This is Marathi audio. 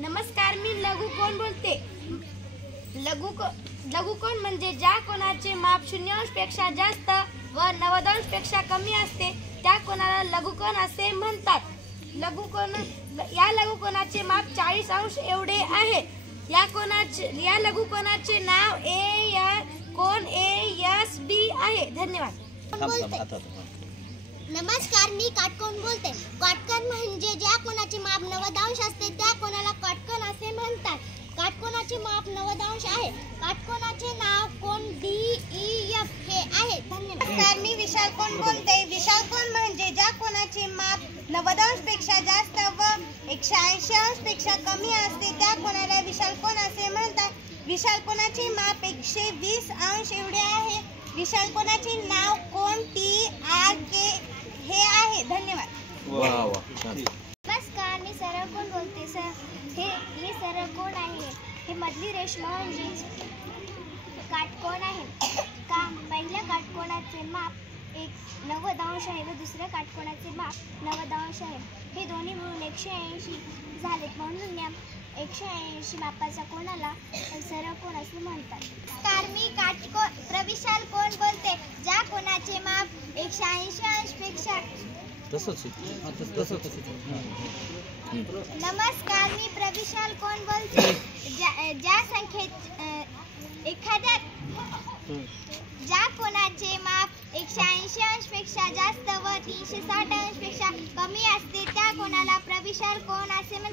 नमस्कार, मी लघुकोण बोलते. लघुकोण म्हणजे ज्या कोणाचे माप 0 अंशपेक्षा जास्त व 90 अंशपेक्षा कमी असते त्या कोणाला लघुकोण असे म्हणतात. या लघुकोणाचे माप 40 अंश एवढे आहे. या लघुकोणाचे नाव कोन ASB आहे. धन्यवाद. नमस्कार, मी काटकोन बोलते. काटकोन म्हणजे ज्या कोणाचे माप 90 अंश असते त्या कोणाला काटकोन असे म्हणतात. काटकोनाचे माप 90 अंश आहे. काटकोनाचे नाव कोन DEF हे आहे. धन्यवाद. नमस्कार, मी विशाल कोण बोलते. विशाल कोण म्हणजे ज्या कोणाचे माप 90 अंशपेक्षा जास्त व 180 अंशपेक्षा कमी असते त्या कोणाला विशाल कोण असे म्हणतात. विशाल कोणाचे माप 120 अंश एवढे आहे. विशाल कोणाचे नाव कोन TRK हे आहे. धन्यवाद. नमस्कार, मी सरळ कोण बोलते. हे सरळ कोण आहे. हे मधली रेषा म्हणजे काटकोन आहे. पहिल्या काटकोनाचे माप 90 अंश आहे व दुसऱ्या काटकोनाचे माप 90 अंश आहे. हे दोन्ही मिळून 180 झालेत, म्हणून या 180 मापाचा कोणाला सरळ कोण असे म्हणतात. नमस्कार, मी प्रविशाल कोण बोलते. ज्या कोणाचे माप 180 अंशपेक्षा नमस्कार, मी प्रविशाल कोण बोलते. ज्या कोणाचे माप 180 अंशपेक्षा जास्त व 360 अंशपेक्षा कमी असते त्या कोणाला प्रविशाल कोण असे म्हणतात.